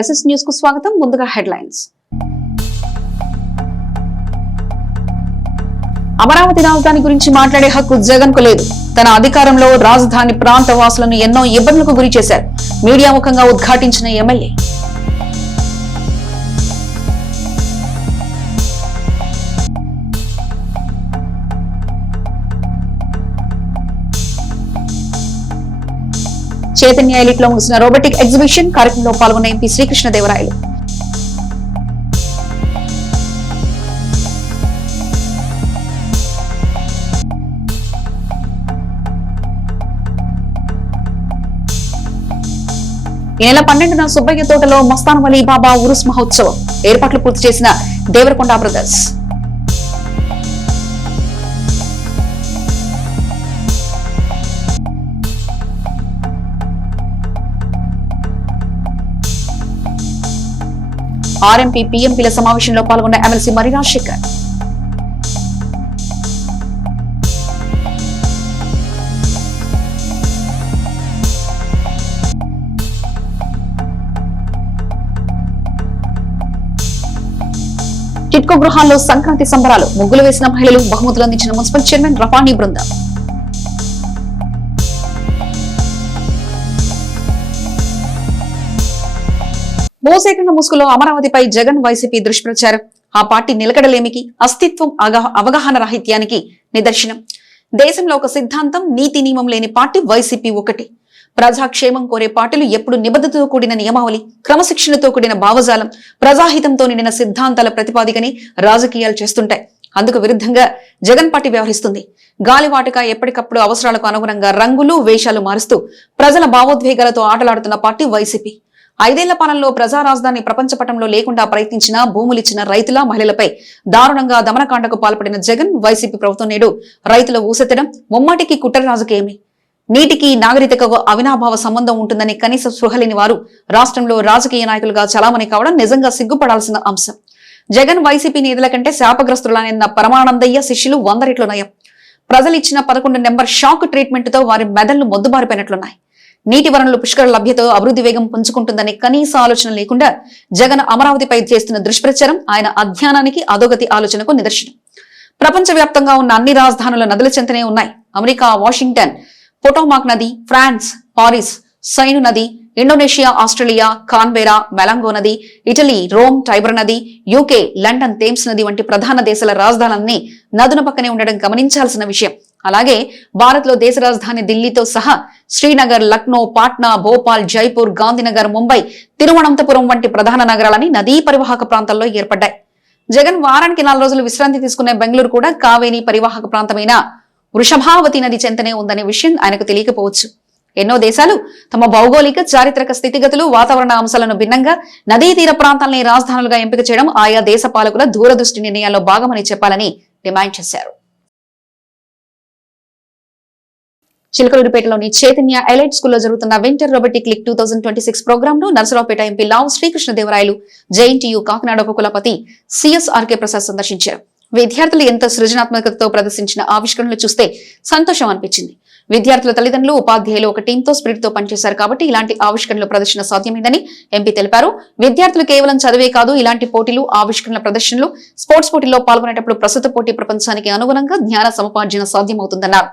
SS news కు స్వాగతం. ముందుగా హెడ్లైన్స్. అమరావతి రాజధాని గురించి మాట్లాడే హక్కు జగన్ కు లేదు. తన అధికారంలో రాజధాని ప్రాంత వాసులను ఎన్నో ఇబ్బందులకు గురి చేశారు. మీడియా ముఖంగా ఉద్ఘాటించిన ఎమ్మెల్యే. చైతన్య ఎలిట్ లో ముగిసిన రోబోటిక్ ఎగ్జిబిషన్ కార్యక్రమంలో పాల్గొన్న ఎంపీ శ్రీకృష్ణదేవరాయలు. ఈ నెల 12న సుబ్బయ్య తోటలో మస్తాన్ వలీ బాబా ఉరుస్ మహోత్సవం ఏర్పాట్లు పూర్తి చేసిన దేవరకొండ బ్రదర్స్. ఆర్ఎంపీ పీఎంపీల సమావేశంలో పాల్గొన్న ఎమ్మెల్సీ మరి రాజశేఖర్. టిట్కో గృహాల్లో సంక్రాంతి సంబరాలు, ముగ్గులు వేసిన మహిళలు, బహుమతులు అందించిన మున్సిపల్ చైర్మన్ రఫానీ బృందం. భూసేకరణ ముసుగులో అమరావతిపై జగన్ వైసీపీ దుష్ప్రచారం ఆ పార్టీ నిలకడలేమికి, అస్తిత్వం అవగాహన రాహిత్యానికి నిదర్శనం. దేశంలో ఒక సిద్ధాంతం, నీతి నియమం లేని పార్టీ వైసీపీ ఒకటి. ప్రజాక్షేమం కోరే పార్టీలు ఎప్పుడు నిబద్ధతతో కూడిన నియమావళి, క్రమశిక్షణతో కూడిన భావజాలం, ప్రజాహితంతో నిండిన సిద్ధాంతాల ప్రతిపాదికని రాజకీయాలు చేస్తుంటాయి. అందుకు విరుద్ధంగా జగన్ పార్టీ వ్యవహరిస్తుంది. గాలివాటుగా ఎప్పటికప్పుడు అవసరాలకు అనుగుణంగా రంగులు, వేషాలు మారుస్తూ ప్రజల భావోద్వేగాలతో ఆటలాడుతున్న పార్టీ వైసీపీ. 5 ఏళ్ల పాలనలో ప్రజా రాజధాని ప్రపంచ పటంలో లేకుండా ప్రయత్నించిన, భూములిచ్చిన రైతుల, మహిళలపై దారుణంగా దమనకాండకు పాల్పడిన జగన్ వైసీపీ ప్రభుత్వం నేడు రైతుల ఊసెత్తడం ముమ్మాటికి కుట్ర రాజకీయమే. నీటికి నాగరికతకు అవినాభావ సంబంధం ఉంటుందని కనీస స్పృహలేని వారు రాష్ట్రంలో రాజకీయ నాయకులుగా చలామణి కావడం నిజంగా సిగ్గుపడాల్సిన అంశం. జగన్ వైసీపీ నేతల కంటే శాపగ్రస్తులైన పరమానందయ్య శిష్యులు 100 రెట్లు నయం. ప్రజలిచ్చిన 11 నెంబర్ షాక్ ట్రీట్మెంట్ తో వారి మెదళ్లు మొద్దుబారిపోయినట్లున్నాయి. నీటి వనరులు పుష్కర లభ్యతతో అభివృద్ధి వేగం పుంజుకుంటుందని కనీస ఆలోచన లేకుండా జగన్ అమరావతిపై చేస్తున్న దుష్ప్రచారం ఆయన అధ్యానానికి, అధోగతి ఆలోచనకు నిదర్శనం. ప్రపంచ వ్యాప్తంగా ఉన్న అన్ని రాజధానుల నదుల చెంతనే ఉన్నాయి. అమెరికా వాషింగ్టన్, పొటోమాక్ నది, ఫ్రాన్స్ పారిస్ సైను నది, ఇండోనేషియా ఆస్ట్రేలియా కాన్బెరా మెలాంగో నది, ఇటలీ రోమ్ టైబర్ నది, యూకే లండన్ థేమ్స్ నది వంటి ప్రధాన దేశాల రాజధానులన్నీ నదుల పక్కనే ఉండడం గమనించాల్సిన విషయం. అలాగే భారత్ లో దేశ రాజధాని ఢిల్లీతో సహా శ్రీనగర్, లక్నో, పాట్నా, భోపాల్, జైపూర్, గాంధీనగర్, ముంబై, తిరువనంతపురం వంటి ప్రధాన నగరాలని నదీ పరివాహక ప్రాంతాల్లో ఏర్పడ్డాయి. జగన్ వారానికి 4 రోజులు విశ్రాంతి తీసుకునే బెంగళూరు కూడా కావేరీ పరివాహక ప్రాంతమైన వృషభావతి నది చెంతనే ఉందనే విషయం ఆయనకు తెలియకపోవచ్చు. ఎన్నో దేశాలు తమ భౌగోళిక, చారిత్రక స్థితిగతులు, వాతావరణ అంశాలను భిన్నంగా నదీ తీర ప్రాంతాలని రాజధానులుగా ఎంపిక చేయడం ఆయా దేశ పాలకుల దూరదృష్టి నిర్ణయాల్లో భాగమని చెప్పాలని డిమాండ్ చేశారు. చిలకలూరిపేటలోని చైతన్య ఎలైట్ స్కూల్లో జరుగుతున్న వింటర్ రోబోటిక్ లీగ్ 2026 ప్రోగ్రామ్ ను నరసరావుపేట ఎంపీ లావు శ్రీకృష్ణదేవరాయలు, జేఎన్టీయూ కాకినాడ ఉపకులపతి సిఎస్ఆర్కే ప్రసాద్ సందర్శించారు. విద్యార్థులు ఎంత సృజనాత్మకతతో ప్రదర్శించిన ఆవిష్కరణలు చూస్తే సంతోషం అనిపించింది. విద్యార్థుల తల్లిదండ్రులు, ఉపాధ్యాయులు ఒక టీంతో స్పిరిట్ తో పనిచేశారు కాబట్టి ఇలాంటి ఆవిష్కరణలు ప్రదర్శన సాధ్యమైందని ఎంపీ తెలిపారు. విద్యార్థులు కేవలం చదివే కాదు, ఇలాంటి పోటీలు, ఆవిష్కరణల ప్రదర్శనలు, స్పోర్ట్స్ పోటీల్లో పాల్గొనేటప్పుడు ప్రస్తుత పోటీ ప్రపంచానికి అనుగుణంగా జ్ఞాన సముపార్జన సాధ్యమవుతుందన్నారు.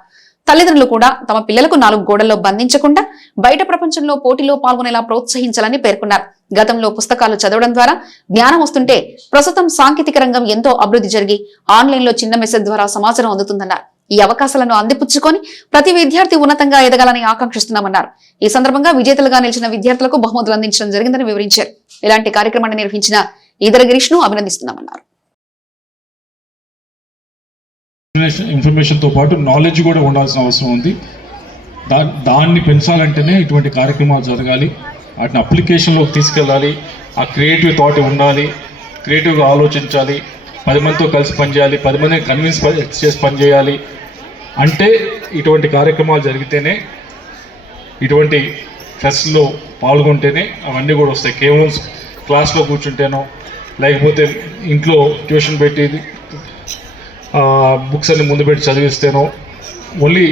తల్లిదండ్రులు కూడా తమ పిల్లలకు 4 గోడల్లో బంధించకుండా బయట ప్రపంచంలో పోటీలో పాల్గొనేలా ప్రోత్సహించాలని పేర్కొన్నారు. గతంలో పుస్తకాలు చదవడం ద్వారా జ్ఞానం వస్తుంటే ప్రస్తుతం సాంకేతిక రంగం ఎంతో అభివృద్ధి జరిగి ఆన్లైన్ లో చిన్న మెసేజ్ ద్వారా సమాచారం అందుతుందన్నారు. ఈ అవకాశాలను అందిపుచ్చుకొని ప్రతి విద్యార్థి ఉన్నతంగా ఎదగాలని ఆకాంక్షిస్తున్నామన్నారు. ఈ సందర్భంగా విజేతలుగా నిలిచిన విద్యార్థులకు బహుమతులు అందించడం జరిగిందని వివరించారు. ఇలాంటి కార్యక్రమాన్ని నిర్వహించిన ఈదర గిరీష్ ను అభినందిస్తున్నామన్నారు. ఇన్ఫర్మేషన్తో పాటు నాలెడ్జ్ కూడా ఉండాల్సిన అవసరం ఉంది. దాన్ని పెంచాలంటేనే ఇటువంటి కార్యక్రమాలు జరగాలి, వాటిని అప్లికేషన్లోకి తీసుకెళ్ళాలి. ఆ క్రియేటివ్ థాట్ ఉండాలి, క్రియేటివ్గా ఆలోచించాలి, 10 మందితో కలిసి పనిచేయాలి, 10 మందిని కన్విన్స్ చేసి పనిచేయాలి. అంటే ఇటువంటి కార్యక్రమాలు జరిగితేనే, ఇటువంటి ఫెస్ట్లో పాల్గొంటేనే అవన్నీ కూడా వస్తాయి. కేవలం క్లాస్లో కూర్చుంటేనో, లేకపోతే ఇంట్లో ట్యూషన్ పెట్టి బుక్స్ అన్ని ముందు పెట్టి చదివిస్తేనో ఓన్లీ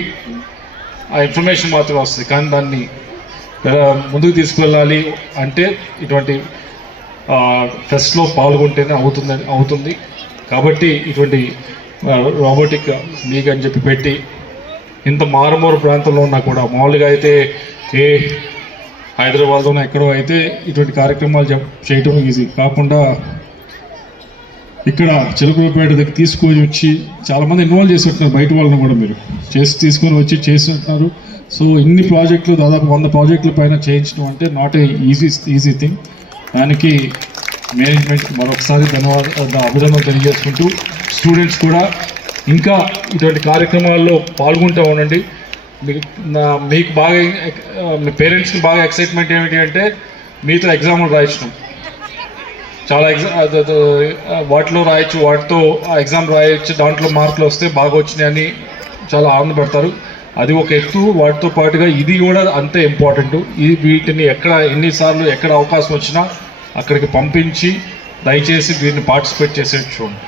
ఆ ఇన్ఫర్మేషన్ మాత్రమే వస్తుంది, కానీ దాన్ని ముందుకు తీసుకువెళ్ళాలి అంటే ఇటువంటి ఫెస్ట్లో పాల్గొంటేనే అవుతుంది. కాబట్టి ఇటువంటి రోబోటిక్ లీగ్ అని చెప్పి పెట్టి ఇంత మారుమూరు ప్రాంతంలో ఉన్నా కూడా మామూలుగా అయితే ఏ హైదరాబాద్లోనే ఎక్కడో అయితే ఇటువంటి కార్యక్రమాలు చేయటం ఈజీ కాకుండా ఇక్కడ చిలకలపేట దగ్గర తీసుకొని వచ్చి చాలామంది ఇన్వాల్వ్ చేసి ఉంటున్నారు, బయట వాళ్ళని కూడా మీరు తీసుకొని వచ్చి చేస్తుంటున్నారు. సో ఇన్ని ప్రాజెక్టులు దాదాపు 100 ప్రాజెక్టుల పైన చేయించడం అంటే నాట్ ఏ ఈజీ థింగ్. దానికి మేనేజ్మెంట్కి మరొకసారి అభినందనలు తెలియజేసుకుంటూ స్టూడెంట్స్ కూడా ఇంకా ఇటువంటి కార్యక్రమాల్లో పాల్గొంటూ ఉండండి. మీకు బాగా మీ పేరెంట్స్కి బాగా ఎక్సైట్మెంట్ ఏమిటి అంటే మీతో ఎగ్జామ్లు రాయించడం, చాలా వాటిలో రాయొచ్చు, వాటితో ఎగ్జామ్ రాయొచ్చు, దాంట్లో మార్కులు వస్తే బాగా వచ్చినాయని చాలా ఆనందపడతారు. అది ఒక ఎత్తు. వాటితో పాటుగా ఇది కూడా అంతే ఇంపార్టెంట్. వీటిని ఎన్నిసార్లు ఎక్కడ అవకాశం వచ్చినా అక్కడికి పంపించి దయచేసి వీటిని పార్టిసిపేట్ చేసే చూడండి.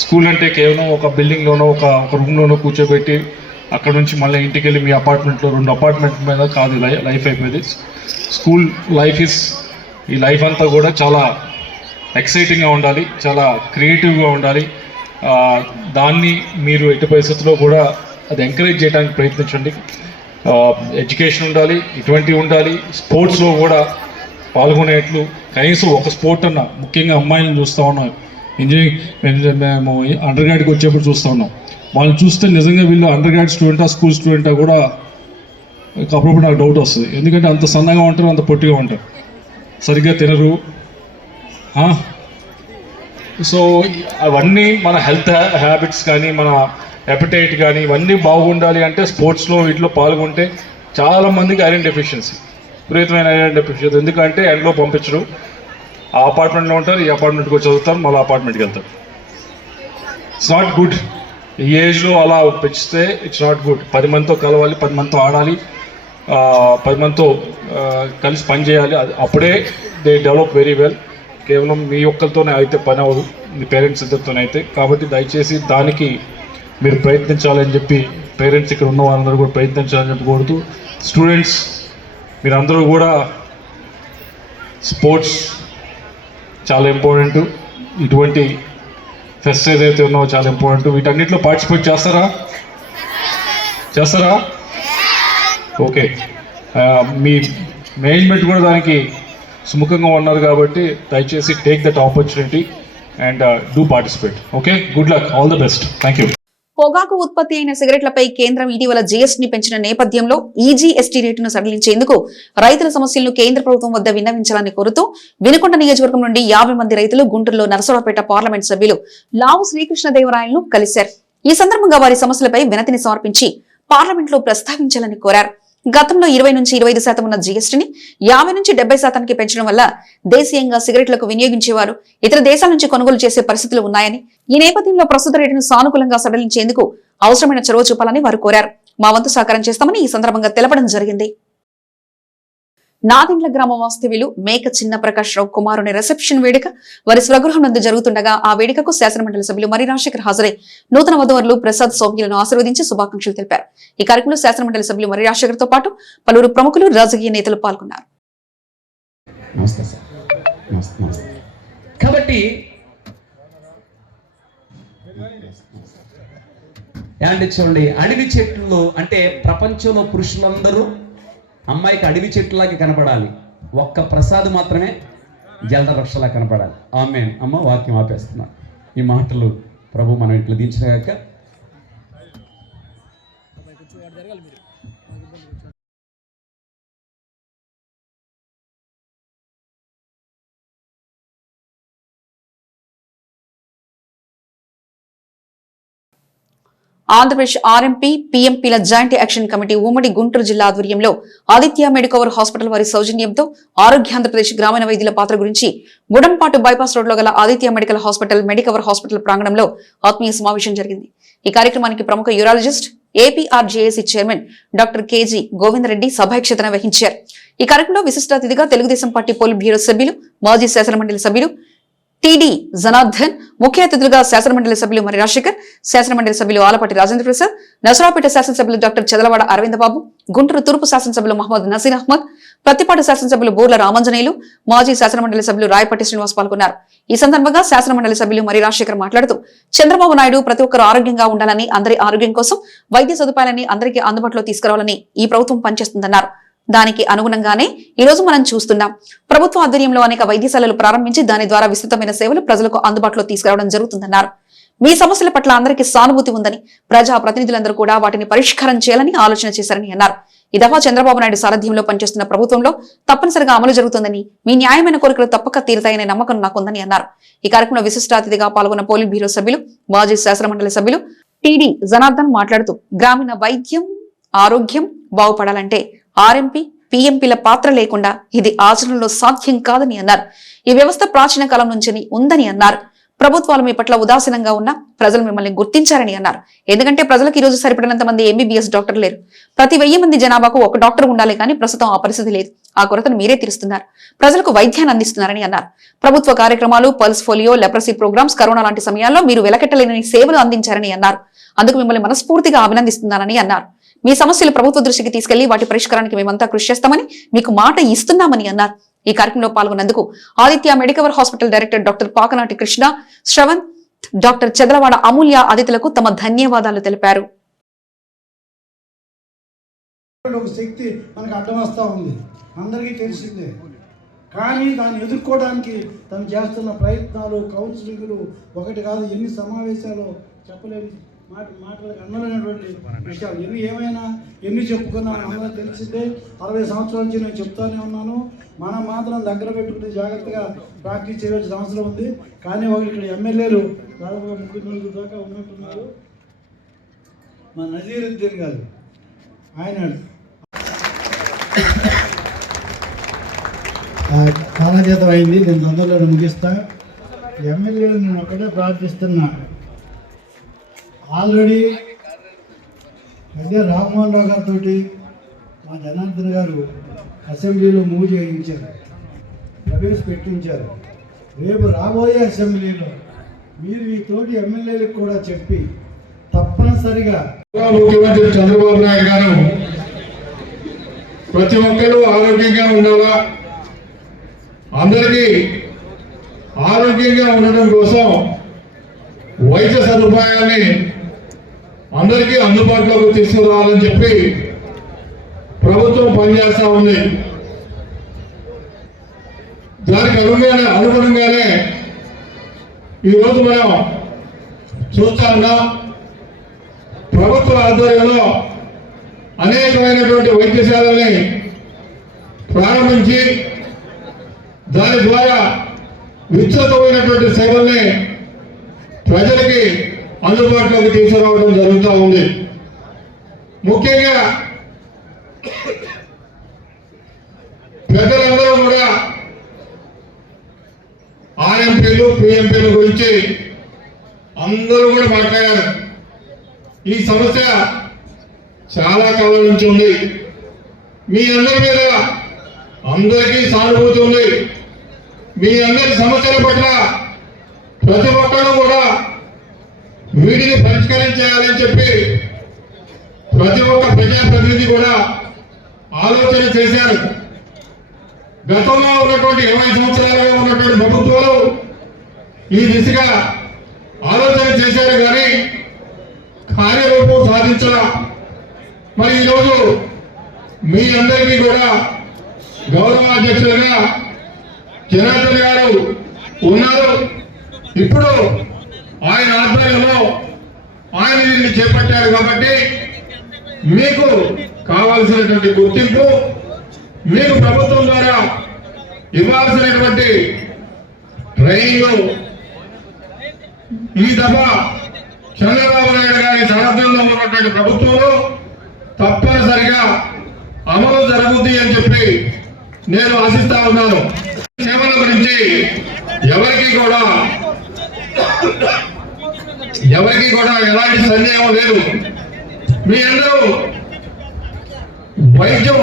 స్కూల్ అంటే కేవలం ఒక బిల్డింగ్లోనో ఒక రూమ్లోనో కూర్చోబెట్టి అక్కడ నుంచి మళ్ళీ ఇంటికి వెళ్ళి మీ అపార్ట్మెంట్లో 2 అపార్ట్మెంట్ మీద కాదు లైఫ్ అయిపోయింది. స్కూల్ ఈ లైఫ్ అంతా కూడా చాలా ఎక్సైటింగ్గా ఉండాలి, చాలా క్రియేటివ్గా ఉండాలి. దాన్ని మీరు ఎట్టి పరిస్థితుల్లో కూడా అది ఎంకరేజ్ చేయడానికి ప్రయత్నించండి. ఎడ్యుకేషన్ ఉండాలి, ఇటువంటివి ఉండాలి. స్పోర్ట్స్లో కూడా పాల్గొనేట్లు కనీసం ఒక స్పోర్ట్ అన్న, ముఖ్యంగా అమ్మాయిలను చూస్తూ ఉన్నాం. ఇంజనీరింగ్ మేము అండర్ గ్రాడ్కి వచ్చేప్పుడు చూస్తూ ఉన్నాం. వాళ్ళని చూస్తే నిజంగా వీళ్ళు అండర్ గ్రాడ్ స్టూడెంటా స్కూల్ స్టూడెంటా కూడా అప్పుడప్పుడు నాకు డౌట్ వస్తుంది. ఎందుకంటే అంత సన్నగా ఉంటారు, అంత పొట్టిగా ఉంటారు, సరిగ్గా తినరు. సో అవన్నీ మన హెల్త్ హ్యాబిట్స్ కానీ మన ఎపటైట్ కానీ ఇవన్నీ బాగుండాలి అంటే స్పోర్ట్స్లో వీటిలో పాల్గొంటే చాలామందికి ఐరన్ డెఫిషియన్సీ, విపరీతమైన ఐరన్ డెఫిషియన్సీ. ఎందుకంటే ఎండ్లో పంపించరు, ఆ అపార్ట్మెంట్లో ఉంటారు, ఈ అపార్ట్మెంట్కి వచ్చి చదువుతారు, మళ్ళీ అపార్ట్మెంట్కి వెళ్తారు. It's not good. ఈ ఏజ్లో అలా పెంచితే ఇట్స్ నాట్ గుడ్. 10 మందితో కలవాలి, 10 మందితో ఆడాలి, 10 మందితో కలిసి పని చేయాలి. అప్పుడే దే డెవలప్ వెరీ వెల్. కేవలం మీ ఒక్కరితోనే అయితే పని అవ్వదు, మీ పేరెంట్స్ ఇద్దరితోనే అయితే. కాబట్టి దయచేసి దానికి మీరు ప్రయత్నించాలని చెప్పి పేరెంట్స్ ఇక్కడ ఉన్న వాళ్ళందరూ కూడా ప్రయత్నించాలని చెప్పి కోరుతూ, స్టూడెంట్స్ మీరందరూ కూడా స్పోర్ట్స్ చాలా ఇంపార్టెంట్. ఇటువంటి ఫెస్ట్ ఏదైతే ఉన్నావో చాలా ఇంపార్టెంట్. వీటన్నిటిలో పార్టిసిపేట్ చేస్తారా? ఓకే. మీ మేనేజ్మెంట్ కూడా దానికి సుముఖంగా ఉన్నారు కాబట్టి దయచేసి take that opportunity and do participate. Okay, good luck, all the best. Thank you. పొగాకు ఉత్పత్తి అయిన సిగరెట్లపై కేంద్రం ఇటీవల జీఎస్టీని పెంచిన నేపథ్యంలో ఈజీఎస్టీ రేటును సడలించేందుకు రైతుల సమస్యలను కేంద్ర ప్రభుత్వం వద్ద విన్నవించాలని కోరుతూ వినుకొండ నియోజకవర్గం నుండి 50 మంది రైతులు గుంటూరులో నరసరావుపేట పార్లమెంట్ సభ్యులు లావు శ్రీకృష్ణదేవరాయలను కలిశారు. ఈ సందర్భంగా వారి సమస్యలపై వినతిని సమర్పించి పార్లమెంట్లో ప్రస్తావించాలని కోరారు. గతంలో 20 నుంచి 25% ఉన్న జీఎస్టీని 50 నుంచి 70% పెంచడం వల్ల దేశీయంగా సిగరెట్లకు వినియోగించేవారు ఇతర దేశాల నుంచి కొనుగోలు చేసే పరిస్థితులు ఉన్నాయని, ఈ నేపథ్యంలో ప్రస్తుత రేటును సానుకూలంగా సడలించేందుకు అవసరమైన చొరవ చూపాలని వారు కోరారు. మా వంతు సహకారం చేస్తామని ఈ సందర్భంగా తెలపడం జరిగింది. నాదెండ్ల గ్రామ వాస్తవ్యులు మేక చిన్న ప్రకాష్ రావు కుమారుని రిసెప్షన్ వేడుక వారి స్వగృహం నందు జరుగుతుండగా ఆ వేడుకకు శాసనమండలి సభ్యులు మరి రాజశేఖర్ హాజరై నూతన వధువరులు ప్రసాద్ సౌమ్యులను ఆశీర్వదించి శుభాకాంక్షలు తెలిపారు. ఈ కార్యక్రమంలో శాసనమండలి సభ్యులు మరి రాజశేఖర్ తో పాటు పలువురు ప్రముఖులు, రాజకీయ నేతలు పాల్గొన్నారు. కాబట్టి చూడండి, అడవి చెట్లు అంటే ప్రపంచంలో పురుషులందరూ అమ్మాయికి అడవి చెట్టులాగా కనపడాలి, ఒక్క ప్రసాద్ మాత్రమే జలద వృక్షలా కనపడాలి. ఆమేన్. అమ్మ వాక్యం ఆపేస్తున్నా. ఈ మాటలు ప్రభు మనం ఇట్లా దించగాక. ఆంధ్రప్రదేశ్ ఆర్ఎంపీ, పీఎంపీల జాయింట్ యాక్షన్ కమిటీ ఉమ్మడి గుంటూరు జిల్లా ఆధ్వర్యంలో ఆదిత్య మెడికవర్ హాస్పిటల్ వారి సౌజన్యంతో ఆరోగ్యాంధ్రప్రదేశ్ గ్రామీణ వైద్యుల పాత్ర గురించి గుడంపాటు బైపాస్ రోడ్ లో గల Aditya medical hospital Medicover hospital ప్రాంగణంలో ఆత్మీయ సమావేశం జరిగింది. ఈ కార్యక్రమానికి ప్రముఖ urologist, APRJAC chairman doctor KG Govindareddy సభాధ్యక్షతన వహించారు. ఈ కార్యక్రమంలో విశిష్ట అతిథిగా తెలుగుదేశం పార్టీ పోలిట్ బ్యూరో సభ్యులు, మాజీ శాసనమండలి సభ్యులు టిడి జనార్దన్, ముఖ్య అతిథులుగా శాసనమండలి సభ్యులు మరి రాజశేఖర్, శాసనమండలి సభ్యులు ఆలపాటి రాజేంద్ర ప్రసాద్, నసరాపేట శాసనసభ్యులు డాక్టర్ చదలవాడ అరవిందబాబు, గుంటూరు తూర్పు శాసనసభ్యులు మహమ్మద్ నసీర్ అహ్మద్, ప్రతిపాడు శాసనసభ్యులు బోర్ల రామంజనేయులు, మాజీ శాసనమండలి సభ్యులు రాయపట్టి శ్రీనివాస్ పాల్గొన్నారు. ఈ సందర్భంగా శాసనమండలి సభ్యులు మరి రాజశేఖర్ మాట్లాడుతూ చంద్రబాబు నాయుడు ప్రతి ఒక్కరు ఆరోగ్యంగా ఉండాలని, అందరి ఆరోగ్యం కోసం వైద్య సదుపాయాలని అందరికీ అందుబాటులో తీసుకురావాలని ఈ ప్రభుత్వం పనిచేస్తుందన్నారు. దానికి అనుగుణంగానే ఈ రోజు మనం చూస్తున్నాం. ప్రభుత్వ ఆధ్వర్యంలో అనేక వైద్యశాలలు ప్రారంభించి దాని ద్వారా విస్తృతమైన సేవలు ప్రజలకు అందుబాటులో తీసుకురావడం జరుగుతుందన్నారు. మీ సమస్యల పట్ల అందరికీ సానుభూతి ఉందని, ప్రజా ప్రతినిధులందరూ కూడా వాటిని పరిష్కారం చేయాలని ఆలోచన చేశారని అన్నారు. ఈ దఫా చంద్రబాబు నాయుడు సారథ్యంలో పనిచేస్తున్న ప్రభుత్వంలో తప్పనిసరిగా అమలు జరుగుతుందని, మీ న్యాయమైన కోరికలు తప్పక తీరుతాయనే నమ్మకం నాకుందని అన్నారు. ఈ కార్యక్రమంలో విశిష్ట అతిథిగా పాల్గొన్న పోలిట్ బ్యూరో సభ్యులు, మాజీ శాసనమండలి సభ్యులు టిడి జనార్దన్ మాట్లాడుతూ గ్రామీణ వైద్యం, ఆరోగ్యం బాగుపడాలంటే ఆర్ఎంపీ, పీఎంపీల పాత్ర లేకుండా ఇది ఆచరణలో సాధ్యం కాదని అన్నారు. ఈ వ్యవస్థ ప్రాచీన కాలం నుంచి ఉందని అన్నారు. ప్రభుత్వాలు మీ పట్ల ఉదాసీనంగా ఉన్న ప్రజలు మిమ్మల్ని గుర్తించారని అన్నారు. ఎందుకంటే ప్రజలకు ఈ రోజు సరిపడినంత మంది ఎంబీబీఎస్ డాక్టర్ లేరు. ప్రతి 1000 మంది జనాభాకు ఒక డాక్టర్ ఉండాలి, కానీ ప్రస్తుతం ఆ పరిస్థితి లేదు. ఆ కొరతను మీరే తీరుస్తున్నారు, ప్రజలకు వైద్యాన్ని అందిస్తున్నారని అన్నారు. ప్రభుత్వ కార్యక్రమాలు, pulse polio, leprosy programmes, corona లాంటి సమయాల్లో మీరు వెలకెట్టలేని సేవలు అందించారని అన్నారు. అందుకు మిమ్మల్ని మనస్ఫూర్తిగా అభినందిస్తున్నారని అన్నారు. మీ సమస్యలు ప్రభుత్వ దృష్టికి తీసుకెళ్లి వాటి పరిష్కారానికి మేమంతా కృషి చేస్తామని మీకు మాట ఇస్తున్నామని అన్నారు. ఈ కార్యక్రమంలో పాల్గొన్నందుకు Aditya Medicover hospital director doctor Pakanati Krishna, Shravan, doctor Chadalavada Amulya అతిథులకు తమ ధన్యవాదాలు తెలిపారు. ఒక శక్తి మనకు అడ్డం వస్తూ ఉంది, అందరికీ తెలిసిందే. కానీ దాన్ని ఎదుర్కోవడానికి తను చేస్తున్న ప్రయత్నాలు, కౌన్సిలింగ్లు ఒకటి కాదు, ఎన్ని సమావేశాలు చెప్పలేని మాటలకు అందమైనటువంటి విషయాలు. ఎన్ని చెప్పుకున్నా అందరూ తెలిసిందే. 60 సంవత్సరాల నుంచి నేను చెప్తానే ఉన్నాను. మనం మాత్రం దగ్గర పెట్టుకుని జాగ్రత్తగా ప్రాక్టీస్ చేయవలసిన అవసరం ఉంది. కానీ ఇక్కడ ఎమ్మెల్యేలు దాదాపుగా 3-4 దాకా ఉన్నట్టున్నారు. మా నజీరుద్దీన్ గారు, ఆయన కాలజీతం అయింది, నేను తొందరలో ముగిస్తా. ఎమ్మెల్యేలు నేను ఒక్కటే ప్రార్థిస్తున్నా. ఆల్రెడీ అదే రామ్మోహన్ రావు గారితో మా జనార్దన్ గారు అసెంబ్లీలో మూవ్ చేయించారు, ప్రవేశపెట్టించారు. రేపు రాబోయే అసెంబ్లీలో మీరు ఈ తోటి ఎమ్మెల్యేలకు కూడా చెప్పి తప్పనిసరిగా ముఖ్యమంత్రి చంద్రబాబు నాయుడు గారు ప్రతి ఒక్కరూ ఆరోగ్యంగా ఉండాలా, అందరికీ ఆరోగ్యంగా ఉండడం కోసం వైద్య సదుపాయాన్ని అందరికీ అందుబాటులోకి తీసుకురావాలని చెప్పి ప్రభుత్వం పనిచేస్తూ ఉంది. దానికి అనుగుణంగానే ఈరోజు మనం చూస్తా ఉన్నాం. ప్రభుత్వ ఆధ్వర్యంలో అనేకమైనటువంటి వైద్యశాలని ప్రారంభించి దాని ద్వారా విస్తృతమైనటువంటి సేవల్ని ప్రజలకి అందుబాటులోకి తీసుకురావడం జరుగుతూ ఉంది. ముఖ్యంగా పెద్దలందరూ కూడా ఆర్ఎంపీలు, పిఎంపీల గురించి అందరూ కూడా మాట్లాడారు. ఈ సమస్య చాలా కాలం నుంచి ఉంది. మీ అందరి మీద అందరికీ సానుభూతి ఉంది. మీ అందరి సమస్యల పట్ల ప్రతి ఒక్కరూ కూడా వీటిని పరిష్కరించాలని చెప్పి ప్రతి ఒక్క ప్రజాప్రతినిధి కూడా ఆలోచన చేశారు. గతంలో ఉన్నటువంటి 20 సంవత్సరాలుగా ఉన్నటువంటి ప్రభుత్వాలు ఈ దిశగా ఆలోచన చేశారు, కానీ కార్యరూపం సాధించడం. మరి ఈరోజు మీ అందరికీ కూడా గౌరవ అధ్యక్షులుగా జనార్దన్ గారు ఉన్నారు. ఇప్పుడు ఆయన ఆధ్వర్యంలో ఆయన దీన్ని చేపట్టారు కాబట్టి మీకు కావాల్సినటువంటి గుర్తింపు, మీకు ప్రభుత్వం ద్వారా ఇవ్వాల్సినటువంటి ట్రైనింగ్ ఈ దఫా చంద్రబాబు నాయుడు గారి సారథ్యంలో ఉన్నటువంటి ప్రభుత్వంలో తప్పనిసరిగా అమలు జరుగుతుంది అని చెప్పి నేను ఆశిస్తా ఉన్నాను. సేవల గురించి ఎవరికి కూడా ఎలాంటి సందేహం లేదు. మీ అందరూ వైద్యం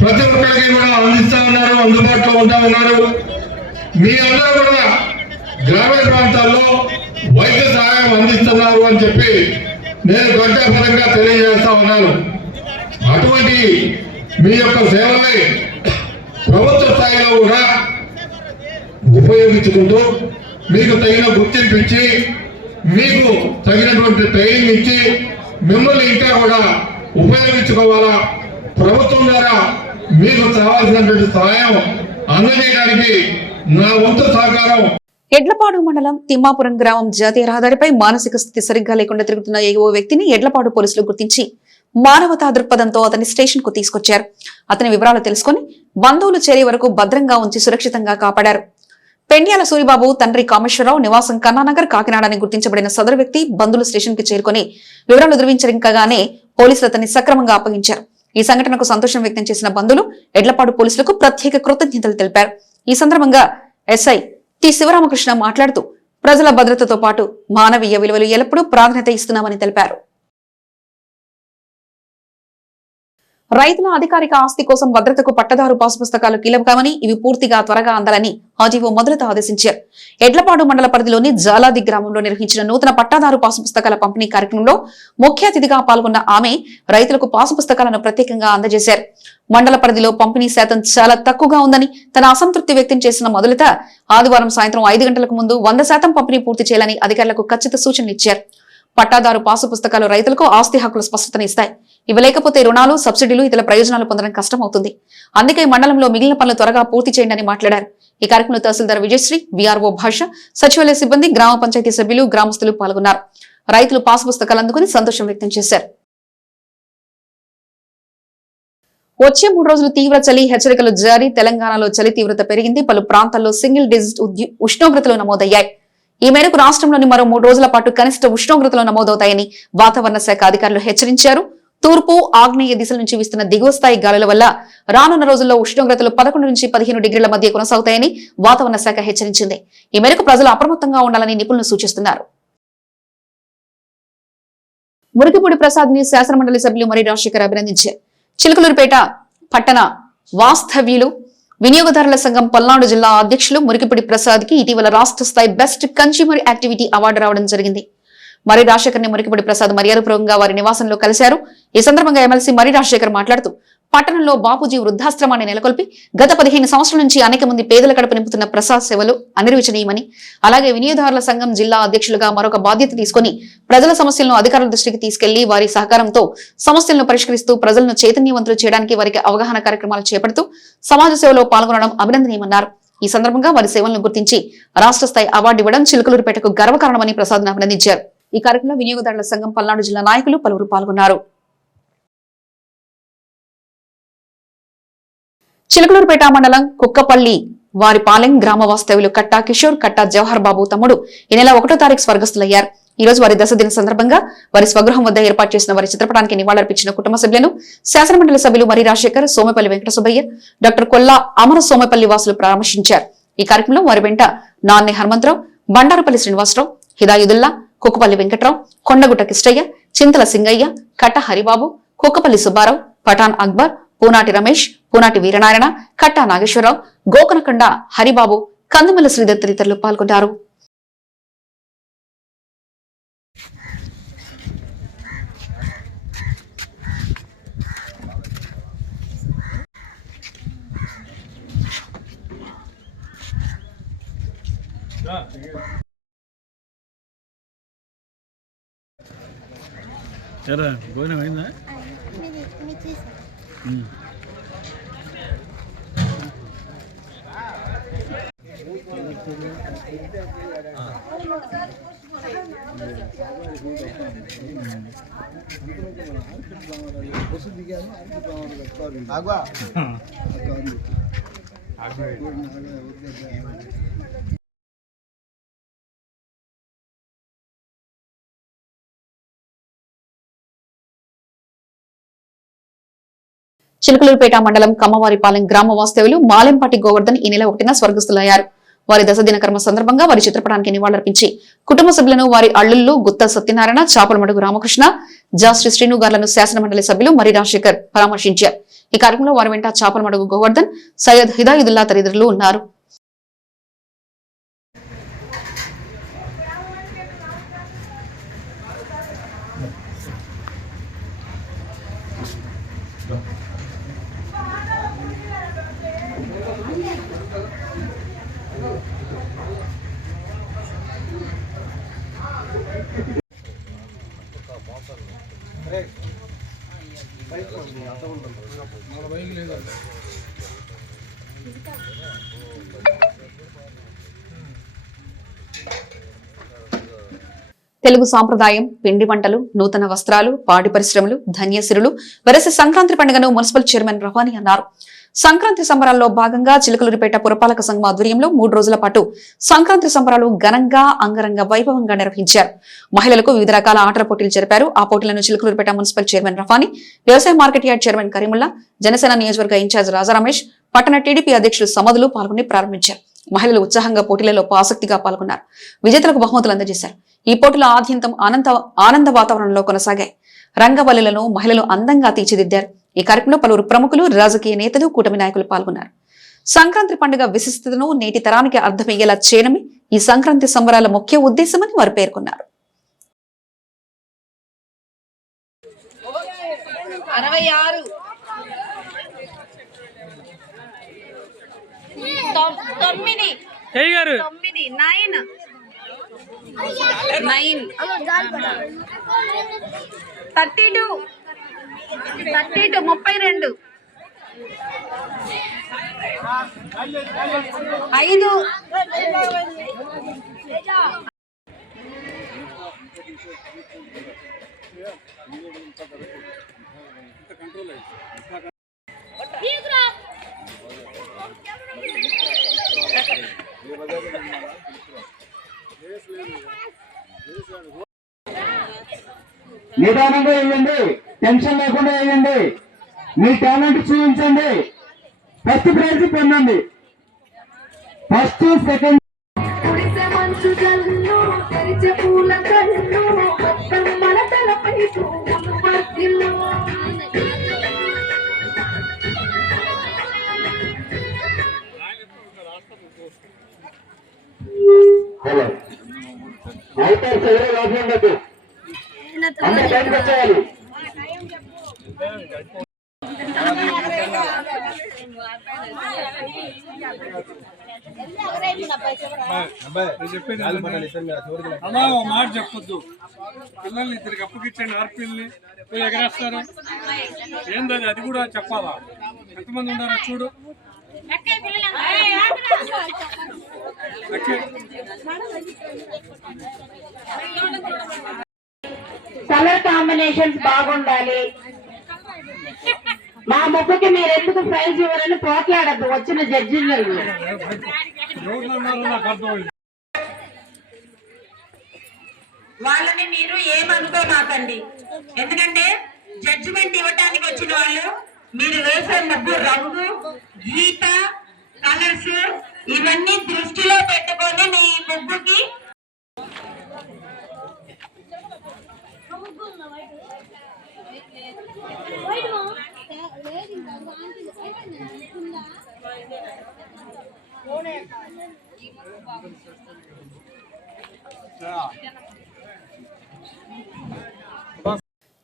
ప్రతి ఒక్కరికి కూడా అందిస్తా ఉన్నారు, అందుబాటులో ఉంటా ఉన్నారు. మీ అందరూ కూడా గ్రామీణ ప్రాంతాల్లో వైద్య సహాయం అందిస్తున్నారు అని చెప్పి నేను గంటాపరంగా తెలియజేస్తా ఉన్నాను. అటువంటి మీ యొక్క సేవల్ని ప్రభుత్వ స్థాయిలో కూడా ఉపయోగించుకుంటూ మీకు తగిన గుర్తింపు ఇచ్చి మీకు తగినటువంటి ట్రైనింగ్ ఇచ్చి మిమ్మల్ని ఇంకా కూడా ఉపయోగించుకోవాలా. ప్రభుత్వం ద్వారా మీకు కావాల్సినటువంటి సహాయం అందజేయడానికి నా వంతు సహకారం. ఎడ్లపాడు మండలం తిమ్మాపురం గ్రామం జాతీయ రహదారిపై మానసిక స్థితి సరిగ్గా లేకుండా తిరుగుతున్న ఓ వ్యక్తిని ఎడ్లపాడు పోలీసులు గుర్తించి మానవతా దృక్పథంతో అతని స్టేషన్ కు తీసుకొచ్చారు. అతని వివరాలు తెలుసుకుని బంధువులు చేరే వరకు భద్రంగా ఉంచి సురక్షితంగా కాపాడారు. పెండ్యాల సూరిబాబు తండ్రి కామేశ్వరరావు నివాసం కన్నానగర్ కాకినాడ అని గుర్తించబడిన సదరు వ్యక్తి బంధువులు స్టేషన్ కి చేరుకుని వివరాలు ధృవీకరించగానే పోలీసులు అతన్ని సక్రమంగా అప్పగించారు. ఈ సంఘటనకు సంతోషం వ్యక్తం చేసిన బంధువులు ఎడ్లపాడు పోలీసులకు ప్రత్యేక కృతజ్ఞతలు తెలిపారు. ఈ సందర్భంగా ఎస్ఐ టి శివరామకృష్ణ మాట్లాడుతూ ప్రజల భద్రతతో పాటు మానవీయ విలువలు ఎల్లప్పుడూ ప్రాధాన్యత ఇస్తున్నామని తెలిపారు. రైతుల అధికారిక ఆస్తి కోసం భద్రతకు పట్టదారు పాసు పుస్తకాలు కీలకమని ఇవి పూర్తిగా త్వరగా అందాలని ఆర్డీఓ మొదలతో ఆదేశించారు. ఎడ్లపాడు మండల పరిధిలోని జాలాది గ్రామంలో నిర్వహించిన నూతన పట్టాదారు పాసు పుస్తకాల పంపిణీ కార్యక్రమంలో ముఖ్య అతిథిగా పాల్గొన్న ఆమె రైతులకు పాసు పుస్తకాలను ప్రత్యేకంగా అందజేశారు. మండల పరిధిలో పంపిణీ శాతం చాలా తక్కువగా ఉందని తన అసంతృప్తి వ్యక్తం చేసిన మొదలత ఆదివారం సాయంత్రం 5 గంటలకు ముందు 100% పంపిణీ పూర్తి చేయాలని అధికారులకు ఖచ్చిత సూచనలు ఇచ్చారు. పట్టాదారు పాసు పుస్తకాలు రైతులకు ఆస్తి హక్కుల స్పష్టతనిస్తాయి. ఇవి లేకపోతే రుణాలు, సబ్సిడీలు, ఇతర ప్రయోజనాలు పొందడం కష్టమవుతుంది. అందుకే మండలంలో మిగిలిన పనులు త్వరగా పూర్తి చేయండి అని మాట్లాడారు. ఈ కార్యక్రమంలో తహసీల్దార్ విజయశ్రీ, వీఆర్ఓ భాష, సచివాలయ సిబ్బంది, గ్రామ పంచాయతీ సభ్యులు, గ్రామస్తులు పాల్గొన్నారు. రైతులు పాసు పుస్తకాలు అందుకుని సంతోషం వ్యక్తం చేశారు. వచ్చే 3 రోజులు తీవ్ర చలి హెచ్చరికలు జారీ. తెలంగాణలో చలి తీవ్రత పెరిగింది. పలు ప్రాంతాల్లో సింగిల్ డిజిట్ ఉష్ణోగ్రతలు నమోదయ్యాయి. ఈ మేరకు రాష్ట్రంలోని మరో 3 రోజుల పాటు కనిష్ట ఉష్ణోగ్రతలు నమోదవుతాయని వాతావరణ శాఖ అధికారులు హెచ్చరించారు. తూర్పు, ఆగ్నేయ దిశల నుంచి వీస్తున్న దిగువ స్థాయి గాలుల వల్ల రానున్న రోజుల్లో ఉష్ణోగ్రతలు 11 నుంచి 15 డిగ్రీల మధ్య కొనసాగుతాయని వాతావరణ శాఖ హెచ్చరించింది. ఈ మేరకు ప్రజలు అప్రమత్తంగా ఉండాలని నిపుణులు సూచిస్తున్నారు. మురికిపూడి ప్రసాద్ ని శాసనమండలి సభ్యులు మరి రాజశేఖర్ అభినందించారు. చిలకలూరుపేట పట్టణ వాస్తవ్యులు వినియోగదారుల సంఘం పల్నాడు జిల్లా అధ్యక్షులు మురికిపూడి ప్రసాద్ కి ఇటీవల రాష్ట్ర స్థాయి బెస్ట్ కన్స్యూమర్ యాక్టివిటీ అవార్డు రావడం జరిగింది. మరి రాజశేఖర్ ని మురికిపూడి ప్రసాద్ మర్యాదపూర్వకంగా వారి నివాసంలో కలిశారు. ఈ సందర్భంగా ఎమ్మెల్సీ మరి రాజశేఖర్ మాట్లాడుతూ పట్టణంలో బాపూజీ వృద్ధాశ్రమాన్ని నెలకొల్పి గత 15 సంవత్సరాల నుంచి అనేక మంది పేదల కడుపు నింపుతున్న ప్రసాద్ సేవలు అనిర్వచనీయమని, అలాగే వినియోగదారుల సంఘం జిల్లా అధ్యక్షులుగా మరొక బాధ్యత తీసుకుని ప్రజల సమస్యలను అధికారుల దృష్టికి తీసుకెళ్లి వారి సహకారంతో సమస్యలను పరిష్కరిస్తూ ప్రజలను చైతన్యవంతులు చేయడానికి వారికి అవగాహన కార్యక్రమాలు చేపడుతూ సమాజ సేవలో పాల్గొనడం అభినందనీయమన్నారు. ఈ సందర్భంగా వారి సేవలను గుర్తించి రాష్ట్ర స్థాయి అవార్డు ఇవ్వడం చిలకలూరుపేటకు గర్వకారణమని ప్రసాద్ అభినందించారు. ఈ కార్యక్రమంలో వినియోగదారుల సంఘం పల్నాడు జిల్లా నాయకులు పలువురు పాల్గొన్నారు. చిలకలూరుపేట మండలం కుక్కపల్లి వారిపాలెం గ్రామ వాస్తవ్యులు కట్టా కిషోర్, కట్టా జవహర్ బాబు తమ్ముడు ఈ నెల 1వ తారీఖు స్వర్గస్థులయ్యారు. ఈ రోజు వారి దశ దిన సందర్భంగా వారి స్వగృహం వద్ద ఏర్పాటు చేసిన వారి చిత్రపటానికి నివాళులర్పించిన కుటుంబ సభ్యులను శాసనమండలి సభ్యులు మరి రాజశేఖర్, సోమపల్లి వెంకట సుబ్బయ్య, డాక్టర్ కొల్లా అమర సోమపల్లి వాసులు పరామర్శించారు. ఈ కార్యక్రమంలో వారి వెంట నాన్నె హనుమంతరావు, బండారుపల్లి శ్రీనివాసరావు, హిదాయుదుల్లా, కుక్కపల్లి వెంకట్రావు, కొండగుట్ట కిష్టయ్య, చింతల సింగయ్య, కట్ట హరిబాబు, కుక్కపల్లి సుబ్బారావు, పఠాన్ అక్బర్, పూనాటి రమేష్, పూనాటి వీరనారాయణ, కట్టా నాగేశ్వరరావు, గోకనకొండ హరిబాబు, కందుమల్ల శ్రీధర్ తదితరులు పాల్గొన్నారు. భోజనం అయిందా? చిలకలూరుపేట మండలం కమ్మవారిపాలెం గ్రామ వాస్తవ్యులు మాలెంపాటి గోవర్ధన్ ఈ నెల 1న స్వర్గస్థులయ్యారు. వారి దశ దిన కర్మ సందర్భంగా వారి చిత్రపటానికి నివాళులర్పించి కుటుంబ సభ్యులను వారి అల్లుళ్లు గుత్త సత్యనారాయణ, చాపలమడుగు రామకృష్ణ, జాస్టి శ్రీను గార్లను శాసనమండలి సభ్యులు మరి రాజశేఖర్ పరామర్శించారు. ఈ కార్యక్రమంలో వారి వెంట చాపలమడుగు గోవర్ధన్, సయ్యద్ హిదాయుదుల్లా తదితరులు ఉన్నారు. తెలుగు సాంప్రదాయం, పిండి వంటలు, నూతన వస్త్రాలు, పాడి పరిశ్రమలు, ధన్యసిరులు వెరసి సంక్రాంతి పండుగను మున్సిపల్ చైర్మన్ రవాణి అన్నారు. సంక్రాంతి సంబరాల్లో భాగంగా చిలకలూరిపేట పురపాలక సంఘం ఆధ్వర్యంలో 3 రోజుల పాటు సంక్రాంతి సంబరాలు ఘనంగా అంగరంగ వైభవంగా నిర్వహించారు. మహిళలకు వివిధ రకాల ఆటల పోటీలు జరిపారు. ఆ పోటీలను చిలకలూరిపేట మున్సిపల్ చైర్మన్ రవాణి, వ్యవసాయ market yard chairman Karimulla, Janasena నియోజకవర్గ ఇన్ఛార్జ్ రాజా రమేష్, పట్టణ టీడీపీ అధ్యక్షులు సమదులు పాల్గొని ప్రారంభించారు. మహిళలు ఉత్సాహంగా పోటీలలో ఆసక్తిగా పాల్గొన్నారు. విజేతలకు బహుమతులు అందజేశారు. ఈ పోటీల ఆద్యంతం ఆనంద వాతావరణంలో కొనసాగాయి. రంగవల్లులను మహిళలు అందంగా తీర్చిదిద్దారు. ఈ కార్యక్రమంలో పలువురు ప్రముఖులు, రాజకీయ నేతలు, కూటమి నాయకులు పాల్గొన్నారు. సంక్రాంతి పండుగ విశిష్టతను నేటి తరానికి అర్థమయ్యేలా చేయడమే ఈ సంక్రాంతి సంబరాల ముఖ్య ఉద్దేశమని వారు పేర్కొన్నారు. 66 32 5 నిదానంగా వేయండి, టెన్షన్ లేకుండా వేయండి, మీ టాలెంట్ చూపించండి, ఫస్ట్ ప్రైజ్ పొందండి. ఫస్ట్ సెకండ్ హలో అయితే ఎవరో లోపల అందరూ బయటకు వచ్చేయాలి. మాట చెప్పొద్దు. పిల్లల్ని ఇద్దరికి అప్పగిచ్చండి. ఆర్పిల్ని పోయి ఎగరేస్తారు. ఏంటది? అది కూడా చెప్పాలా? ఎంతమంది ఉన్నారో చూడు. కలర్ కాంబినేషన్స్ బాగుండాలి. మా ముగ్గుకి మీరు ఎందుకు ప్రైజ్ ఇవ్వరని పోట్లాడద్దు వచ్చిన జడ్జిలు. వాళ్ళని మీరు ఏమనుకోమాకండి. ఎందుకంటే జడ్జిమెంట్ ఇవ్వటానికి వచ్చిన వాళ్ళు మీరు వేసే ముగ్గు రంగు, గీత, కలర్స్ ఇవన్నీ దృష్టిలో పెట్టుకొని మీ ముగ్గుకి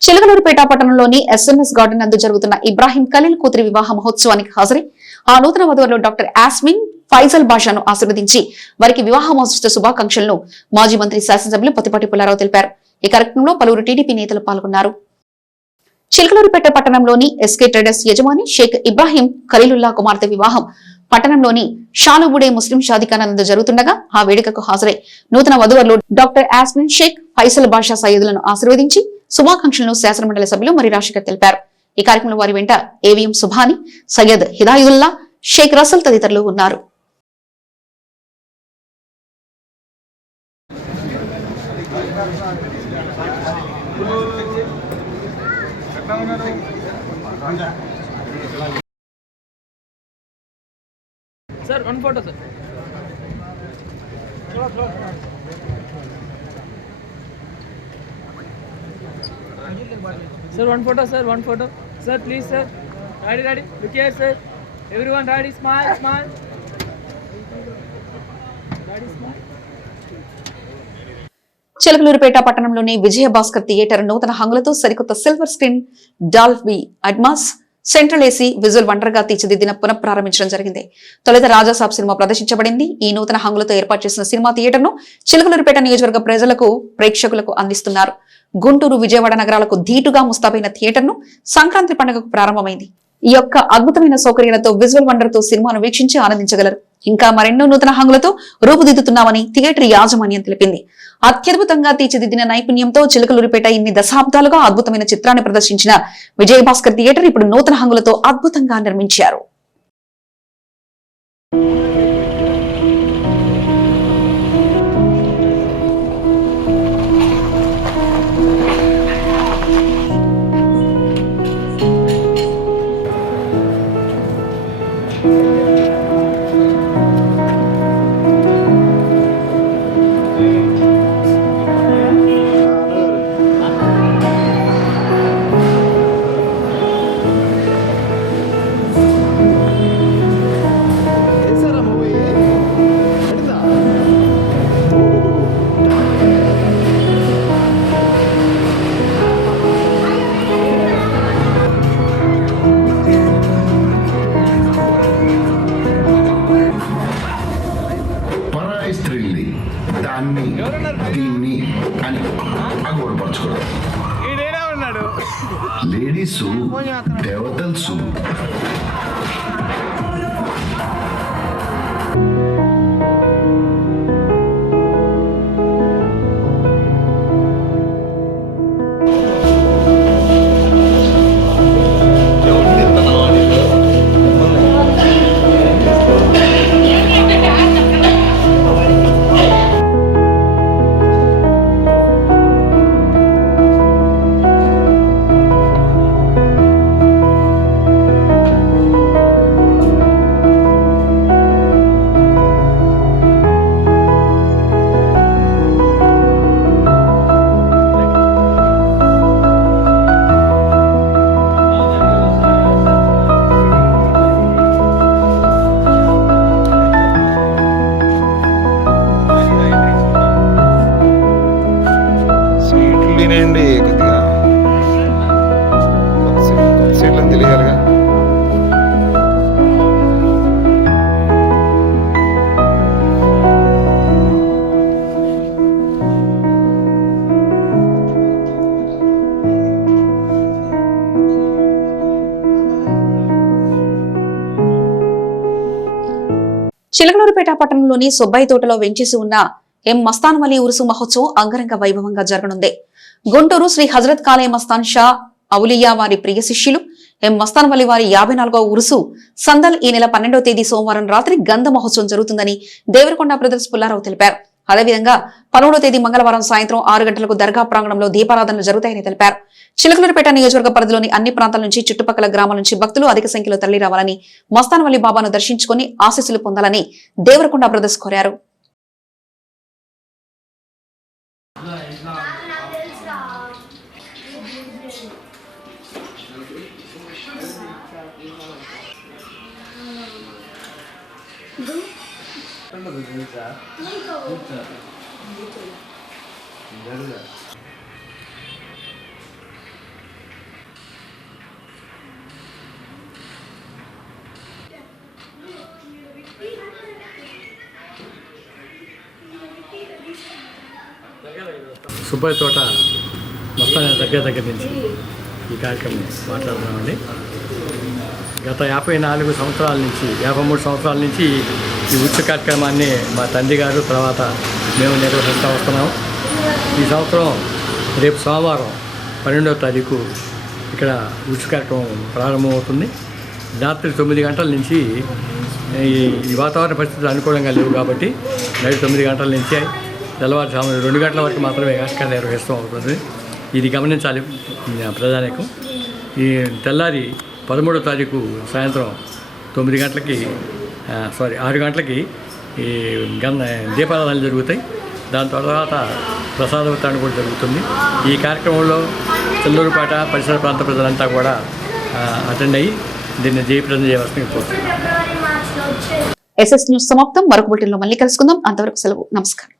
చిలకలూరిపేట పట్టణంలోని ఎస్ఎంఎస్ గార్డెన్ నందు జరుగుతున్న ఇబ్రాహీం ఖలీల్ కూతురి వివాహ మహోత్సవానికి హాజరై ఆ నూతన వధువులో డాక్టర్ యాస్మిన్ ఫైజల్ బాషాను ఆశీర్వదించి వారికి వివాహ మహోత్సవ శుభాకాంక్షలను మాజీ మంత్రి శాసనసభ్యులు పత్తిపాటి పుల్లారావు తెలిపారు. ఈ కార్యక్రమంలో పలువురు టీడీపీ నేతలు పాల్గొన్నారు. చిలకలూరిపేట పట్టణంలోని ఎస్కే ట్రేడర్స్ యజమాని షేక్ ఇబ్రాహీం ఖలీలుల్లా కుమార్తె వివాహం పట్టణంలోని షాలుబుడే ముస్లిం షాదిఖానా నందు జరుగుతుండగా ఆ వేడుకకు హాజరై నూతన వధువులు డాక్టర్ యాస్మిన్ షేక్ ఫైసల్ బాషా సయ్యదులను ఆశీర్వదించి శుభాకాంక్షలను శాసనమండలి సభ్యులు మరి రాజశేఖర్ తెలిపారు. ఈ కార్యక్రమంలో వారి వెంట ఏవిఎం సుభాని, సయ్యద్ హిదాయుల్లా, షేక్ రసల్ తదితరులు ఉన్నారు. Sir one photo sir. Sir one photo sir, one photo sir please sir. Ready ready look here sir. Everyone ready, smile smile. Ready smile. Chilakaluripet పట్టణంలోని విజయ భాస్కర్ థియేటర్ నూతన హంగులతో సరికొత్త silver screen, Dolby Atmos central AC visual wonder గా తీర్చిదిద్దిన పునఃప్రారంభించడం జరిగింది. తొలుత Raja Saab cinema ప్రదర్శించబడింది. ఈ నూతన హంగులతో ఏర్పాటు చేసిన సినిమా థియేటర్ ను చిలకలూరిపేట నియోజకవర్గ ప్రేక్షకులకు అందిస్తున్నారు. గుంటూరు, విజయవాడ నగరాలకు ధీటుగా ముస్తాబైన థియేటర్ ను సంక్రాంతి పండుగకు ప్రారంభమైంది. ఈ యొక్క అద్భుతమైన సౌకర్యాలతో విజువల్ వండర్ తో సినిమాను వీక్షించి ఆనందించగలరు. ఇంకా మరెన్నో నూతన హంగులతో రూపుదిద్దుతున్నామని థియేటర్ యాజమాన్యం తెలిపింది. అత్యద్భుతంగా తీర్చిదిద్దిన నైపుణ్యంతో చిలకలూరిపేట ఇన్ని దశాబ్దాలుగా అద్భుతమైన చిత్రాన్ని ప్రదర్శించిన విజయభాస్కర్ థియేటర్ ఇప్పుడు నూతన హంగులతో అద్భుతంగా నిర్మించారు. లేడీసు దేవతల్సు చిలకలూరిపేట పట్టణంలోని సుబ్బయ్య తోటలో వెంచేసి ఉన్న ఎం మస్తాన్ వలీ ఉరుసు మహోత్సవం అంగరంగ వైభవంగా జరగనుంది. గుంటూరు శ్రీ హజరత్ కాలే మస్తాన్ షా ఔలియా వారి ప్రియ శిష్యులు ఎం మస్తాన్ వలీ వారి 54వ ఉరుసు సందల్ ఈ నెల 12వ తేదీ సోమవారం రాత్రి గంధ మహోత్సవం జరుగుతుందని దేవరకొండ బ్రదర్స్ పుల్లారావు తెలిపారు. అదేవిధంగా 11వ తేదీ మంగళవారం సాయంత్రం 6 గంటలకు దర్గా ప్రాంగణంలో దీపారాధనలు జరుగుతాయని తెలిపారు. చిలకలూరిపేట నియోజకవర్గ పరిధిలోని అన్ని ప్రాంతాల నుంచి చుట్టుపక్కల గ్రామాల నుంచి భక్తులు అధిక సంఖ్యలో తరలి రావాలని, మస్తాన్ వలీ బాబాను దర్శించుకుని ఆశీస్సులు పొందాలని దేవరకొండ బ్రదర్స్ కోరారు. సుబ్బయ్య తోట మొత్తాన్ని దగ్గర నుంచి ఈ కార్యక్రమం మాట్లాడుతున్నామండి. గత 54 సంవత్సరాల నుంచి 53 సంవత్సరాల నుంచి ఈ ఉత్సవ కార్యక్రమాన్ని మా తండ్రి గారు తర్వాత మేము నిర్వహిస్తూ వస్తున్నాం. ఈ సంవత్సరం రేపు సోమవారం 12వ తారీఖు ఇక్కడ ఉత్సవ కార్యక్రమం ప్రారంభమవుతుంది. రాత్రి 9 గంటల నుంచి ఈ వాతావరణ పరిస్థితులు అనుకూలంగా లేవు కాబట్టి నైట్ 9 గంటల నుంచి తెల్లవారుజామున 2 గంటల వరకు మాత్రమే కార్యక్రమం నిర్వహిస్తూ ఉంటుంది. ఇది గమనించాలి ప్రజానికం. ఈ తెల్లారి 13వ తారీఖు సాయంత్రం 9 గంటలకి 6 గంటలకి ఈ దీపారాధనలు జరుగుతాయి. దాని తర్వాత ప్రసాద వితరణ కూడా జరుగుతుంది. ఈ కార్యక్రమంలో చిల్లూరుపేట పరిసర ప్రాంత ప్రజలంతా కూడా అటెండ్ అయ్యి దీన్ని జయప్రదం చేయవలసింది కోరుతున్నాను. SS న్యూస్ సమాప్తం. మరొక బులెటిన్లో మళ్ళీ కలుసుకుందాం. అంతవరకు సెలవు. నమస్కారం.